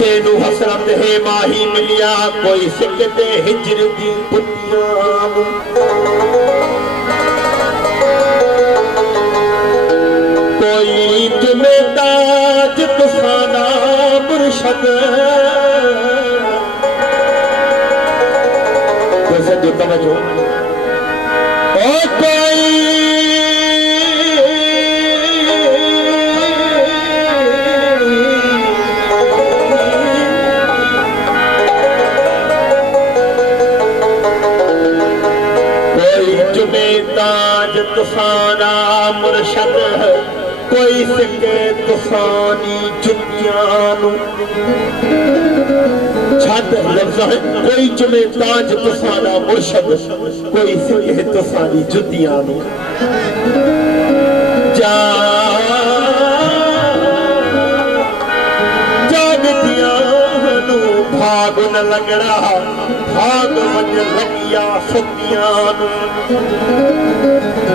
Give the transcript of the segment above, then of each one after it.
किसे नू हसरत है माही मिलिया कोई सिकते हिजर दी पुतियां कोई जुमे ताज तुसाना मुर्शद कैसे जो तवज्जो ओ कोई ताज तुसाना मुर्शद कोई सिके तुसानी जुतियां छत लफ्ज़ है कोई जुमे ताज तुसाना मुर्शद कोई सिके तुसानी जुतियां जा जागतियां भाग न लगड़ा भाग वज लगिया सतियां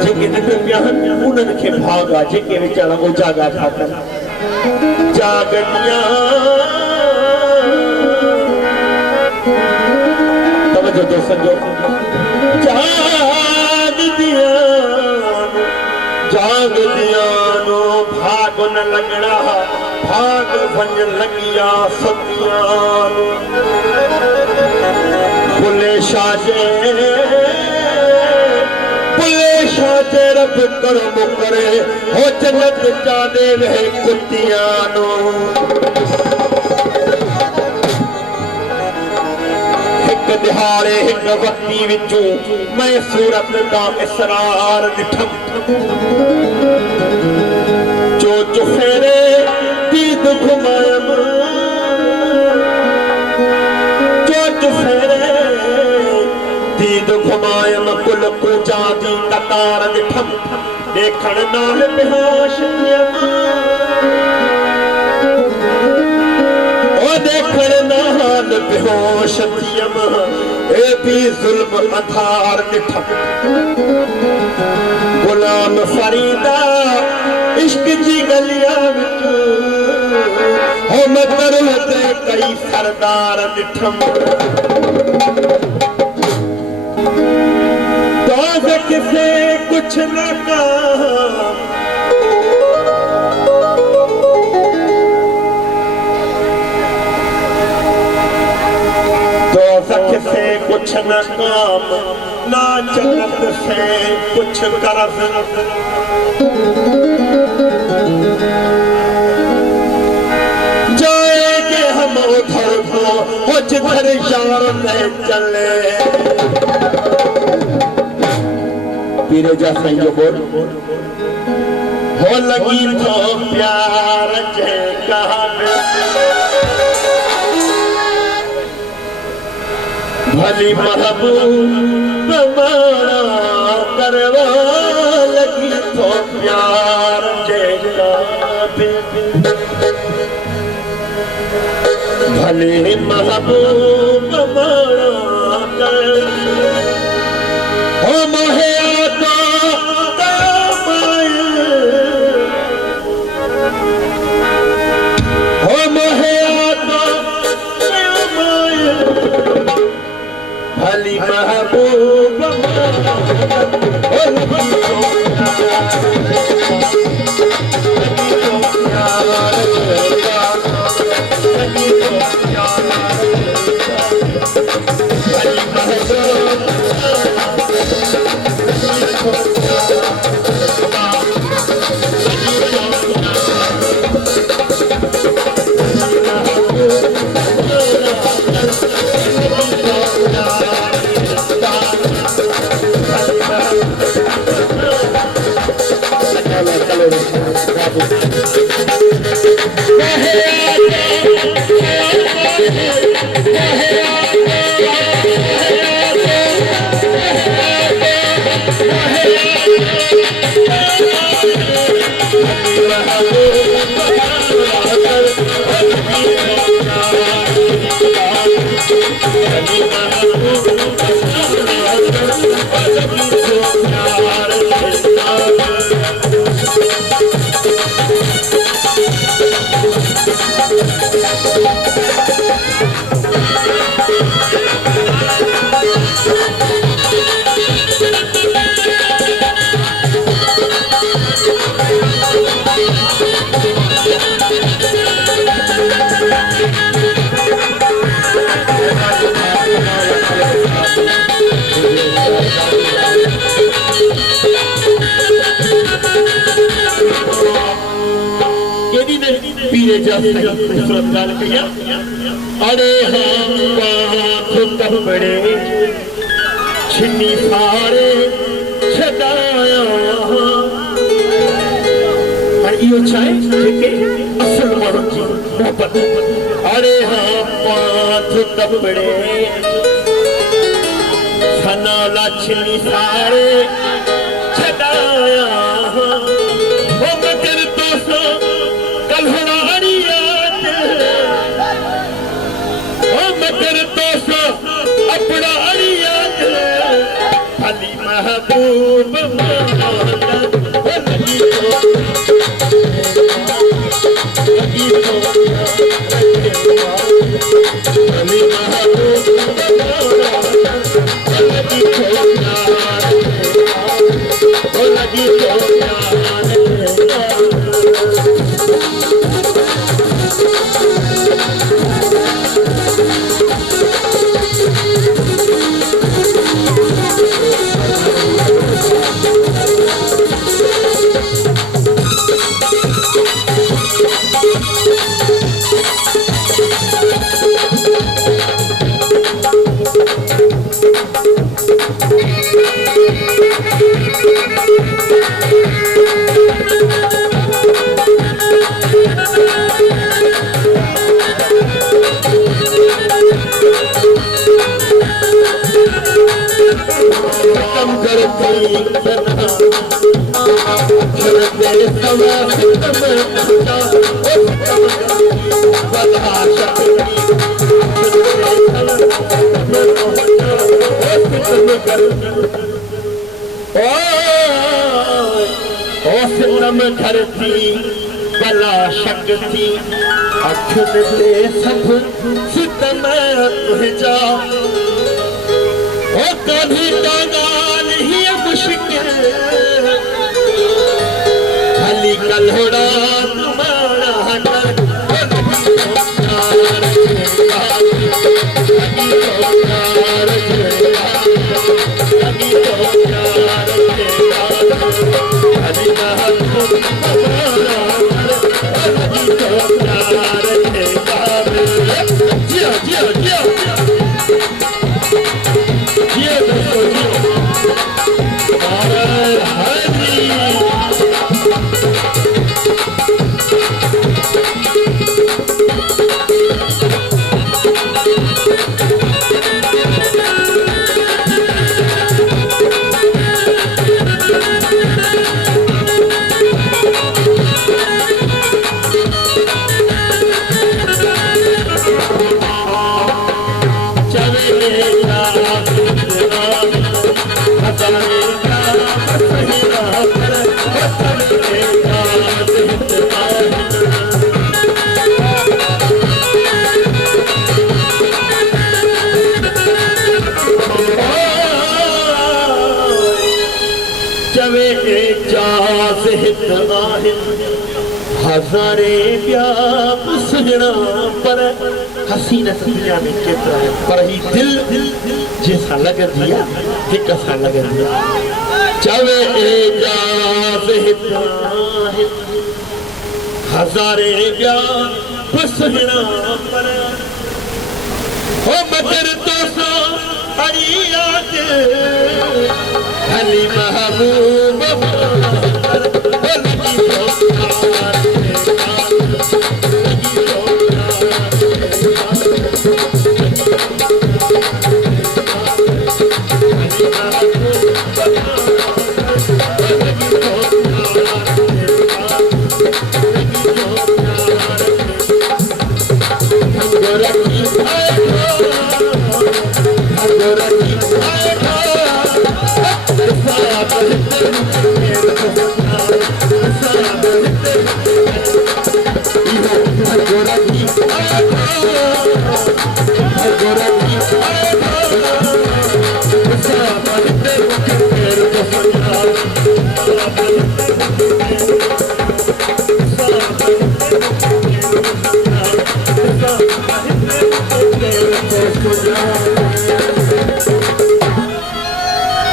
जेके नंढपिया उन्हनि खे भागा जेके वीचारा उजागा ठातन जागतियां तवज्जो दोस्तन जो जागतियां भाग न लगड़ा भाग वज लगिया सतियां बुले शाजे रब करम करे हो जन्नत जाने वे कुतियां एक दिहाड़े एक वक्ती विचू मैं सूरत दा इसरार दिठम जो चुफेरे दीद घुमायम जो चुफेरे दीद घुमायम कुल पूजा दी कतार दिठम देखण नाल बेहोश ओ देखण नाल बेहोश थियम ए भी जुल्म अधार दिठम गुलाम फरीदा इश्क जी गलियां विच हो मदर ते कई सरदार दिठम किसे कुछ न कहा दोज़ख से कुछ न काम ना जन्नत से कुछ कर्ज जाएंगे हम उधर को जिधर यार ले चले पीरे जा संजो बोल हो लगी तो प्यार जे कहावे भली महबूब मारा करवा लगी तो प्यार जे कहावे भली महबूब मारा कर हो मोहे भली महबूब जा खूबसूरत गाल किया अरे हम बात कपड़े छिन्नी सारे छदाया और यो चाहे ठीक है असल मानो की मोहब्बत अरे हम बात कपड़े सनाला छिन्नी सारे छदाया वो मगर तो सो कल हमारी याद वो मगर तो सो अपना याद खाली महबूब बला शक्ति अखिले सब सितम तुझा ओ कभी गाल ही मुश्किल खाली कल्होड़ा तुम्हारा हजारे प्यार सजना पर हसीन दुनिया में केतरा है पर ही दिल जैसा लग दिया एक सा लग दिया चवे एजाज हिता हजारे प्यार सजना पर हो मगर तो सो याद खाली महबूब Oh